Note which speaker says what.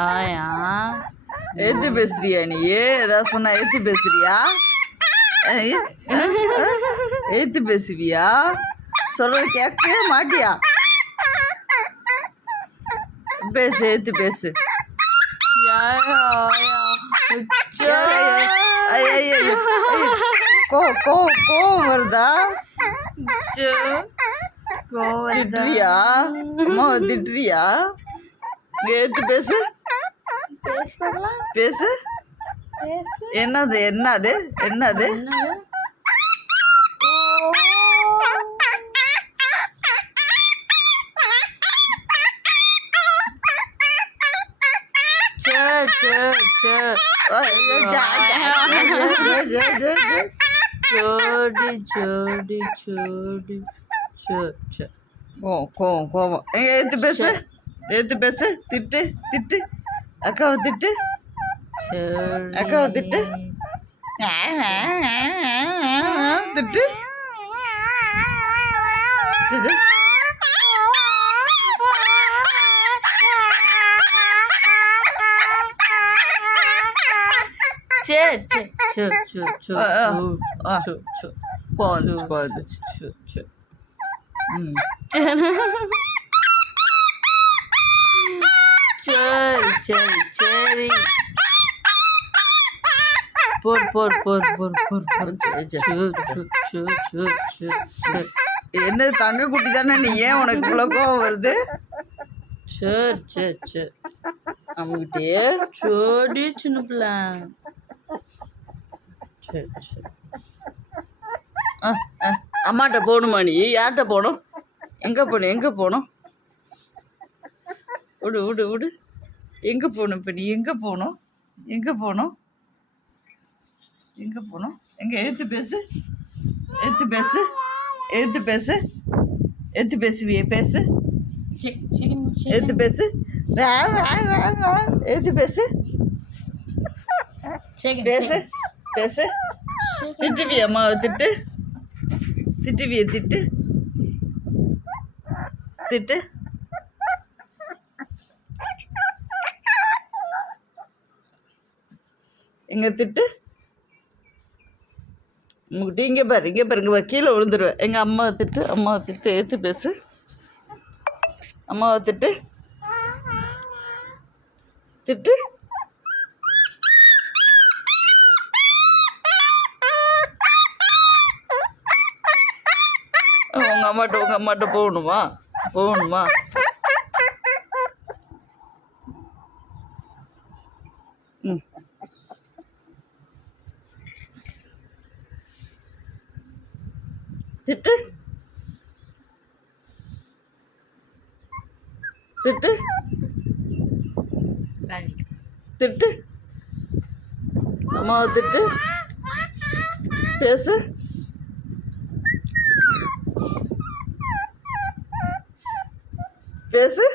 Speaker 1: ஆயா
Speaker 2: ஏத்து பேசுறியா நீ? ஏதாவது சொன்னா ஏத்து பேசுறியா? ஏத்து பேசுவியா? சொல்றது கேட்கவே மாட்டியா? பேசு ஏத்து பேசு. கோ கோ கோவம் வருதா? திட்டுறியா? அம்மா திட்டுறியா? ஏத்து பேசு?
Speaker 1: பேசு.
Speaker 2: என்னது என்னது என்னது ஜா, ஜா.
Speaker 1: ஜோடி ஜோடி ஜோடி சரி, சரி.
Speaker 2: கோவம் ஏத்து பேசு ஏத்து பேசு திட்டு திட்டு அக்காவை திட்டு
Speaker 1: சரி.
Speaker 2: அக்காவை திட்டு திட்டு திட்டு
Speaker 1: சரி, சரி, சரி, சரி, சரி,
Speaker 2: ஆ, ஆ,
Speaker 1: சரி,
Speaker 2: ஆ.
Speaker 1: சரி, சரி.
Speaker 2: கோவம் வந்துச்சு, கோவம் வந்துச்சு.
Speaker 1: சரி, சரி. போர் போர் போர் போர் போர்.
Speaker 2: என்ன தங்க குட்டி தானே நீ? ஏன் உனக்கு இவ்வளோ கோவம் வருது?
Speaker 1: சரி சரி சரி
Speaker 2: நம்மகிட்டே?
Speaker 1: சோடி சின்ன பிள்ளை. சரி சரி
Speaker 2: அம்மாட்ட போகணுமா நீ? யார்கிட்ட போகணும்? எங்கே போகணும்? எங்கே போகணும்? விடு விடு விடு. எங்கே போகணும் இப்போ நீ? எங்கே போகணும்? எங்கே போகணும்? எங்கே போகணும்? எங்கே? எடுத்து பேசு. எடுத்து பேசு. எடுத்து பேசு. எடுத்து பேசுவியே பேசு. எடுத்து பேசு. எடுத்து பேசு. பேசு. பேசு. திட்டுவிய அம்மாவை திட்டு. திட்டுவிய திட்டு. திட்டு. எங்கே திட்டு? உங்ககிட்ட இங்கே பாரு இங்கே பாரு இங்கே பாரு கீழே விழுந்துருவேன். எங்கள் அம்மாவை திட்டு அம்மாவை திட்டு ஏற்று பேசு. அம்மாவை திட்டு. திட்டு. உங்கள் அம்மாட்ட உங்கள் அம்மாட்ட போகணுமா? போகணுமா? ம். திட்டு. திட்டு. திட்டு. அம்மாவை திட்டு. பேசு. பேசு.